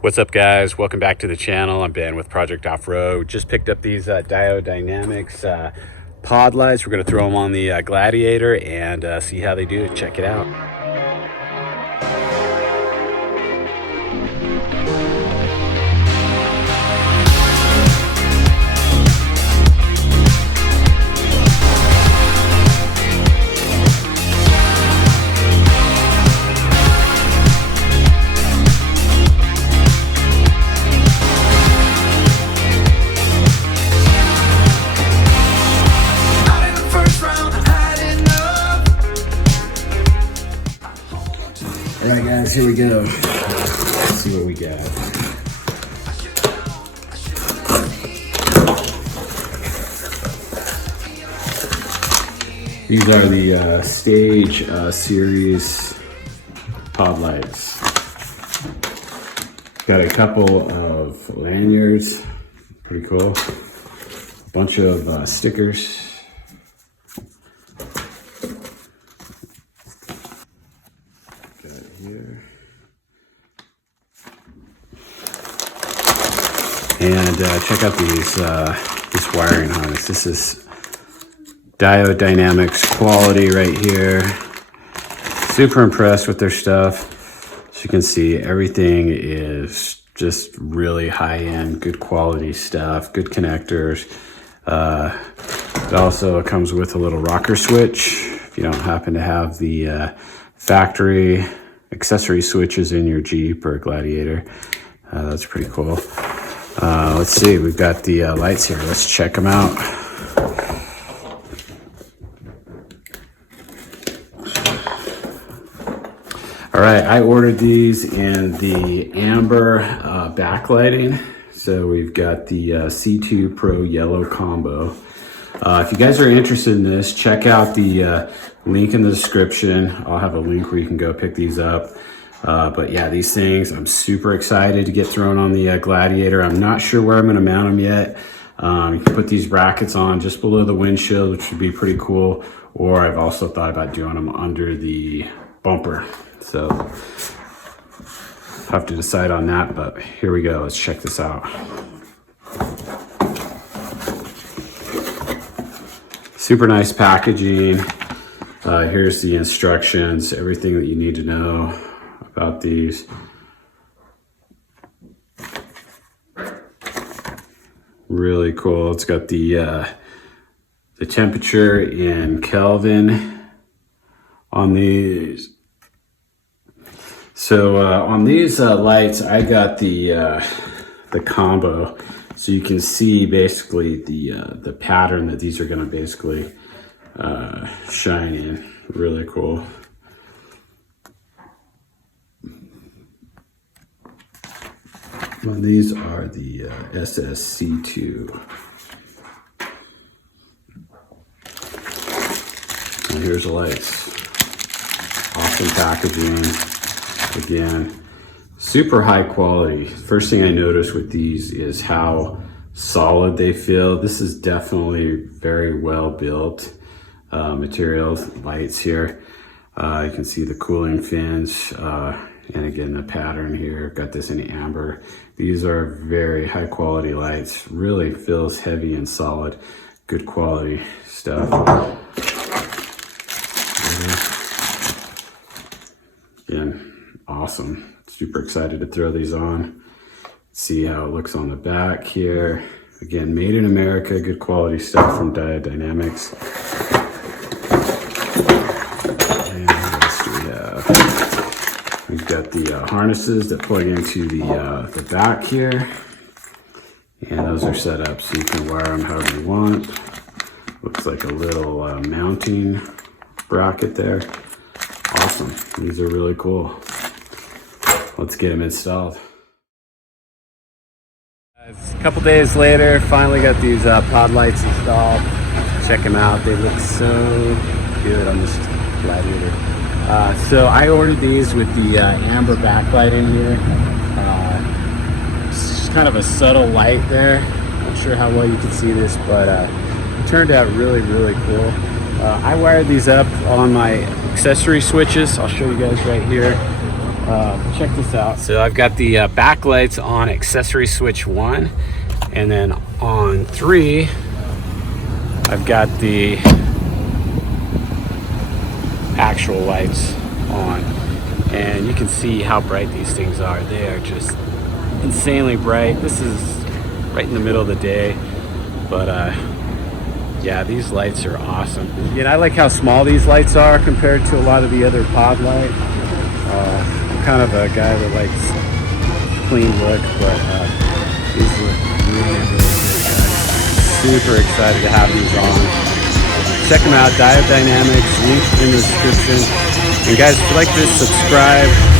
What's up, guys? Welcome back to the channel. I'm Ben with Project Offroad. Just picked up these Diode Dynamics pod lights. We're going to throw them on the Gladiator and see how they do. Check it out. All right, guys, here we go. Let's see what we got. These are the Stage Series pod lights. Got a couple of lanyards, pretty cool. A bunch of stickers. Here. And check out this wiring harness. This is Diode Dynamics quality right here. Super impressed with their stuff. As you can see, everything is just really high-end, good quality stuff, good connectors. It also comes with a little rocker switch if you don't happen to have the factory accessory switches in your Jeep or Gladiator. That's pretty cool. Let's see, we've got the lights here. Let's check them out. All right, I ordered these in the amber backlighting. So we've got the C2 Pro yellow combo. If you guys are interested in this, check out the link in the description. I'll have a link where you can go pick these up. But yeah, these things, I'm super excited to get thrown on the Gladiator. I'm not sure where I'm gonna mount them yet. You can put these brackets on just below the windshield, which would be pretty cool. Or I've also thought about doing them under the bumper. So have to decide on that, but here we go. Let's check this out. Super nice packaging. Here's the instructions, everything that you need to know about these. Really cool. It's got the temperature in Kelvin on these. So on these lights, I got the combo. So you can see basically the pattern that these are going to basically shine in. Really cool. Well, these are the SSC2. And here's the lights. Awesome packaging. Again, super high quality. First thing I noticed with these is how solid they feel. This is definitely very well built materials, lights here. You can see the cooling fins, and again, the pattern here. Got this in amber. These are very high quality lights. Really feels heavy and solid. Good quality stuff. Again, awesome. Super excited to throw these on. See how it looks on the back here. Again, made in America, good quality stuff from Diode Dynamics. And what else do we have? We've got the harnesses that plug into the back here. And those are set up so you can wire them however you want. Looks like a little mounting bracket there. Awesome. These are really cool. Let's get them installed. A couple days later, finally got these pod lights installed. Check them out. They look so good on this Gladiator. So I ordered these with the amber backlight in here. It's just kind of a subtle light there. Not sure how well you can see this, but it turned out really, really cool. I wired these up on my accessory switches. I'll show you guys right here. Check this out. So I've got the backlights on accessory switch 1, and then on 3 I've got the actual lights on, and you can see how bright these things are. They are just insanely bright. This is right in the middle of the day, but yeah, these lights are awesome. And I like how small these lights are compared to a lot of the other pod light. I'm kind of a guy that likes clean look, but these look really, really good, guys. Super excited to have these on. Check them out, Diode Dynamics, link in the description. And guys, if you like this, subscribe.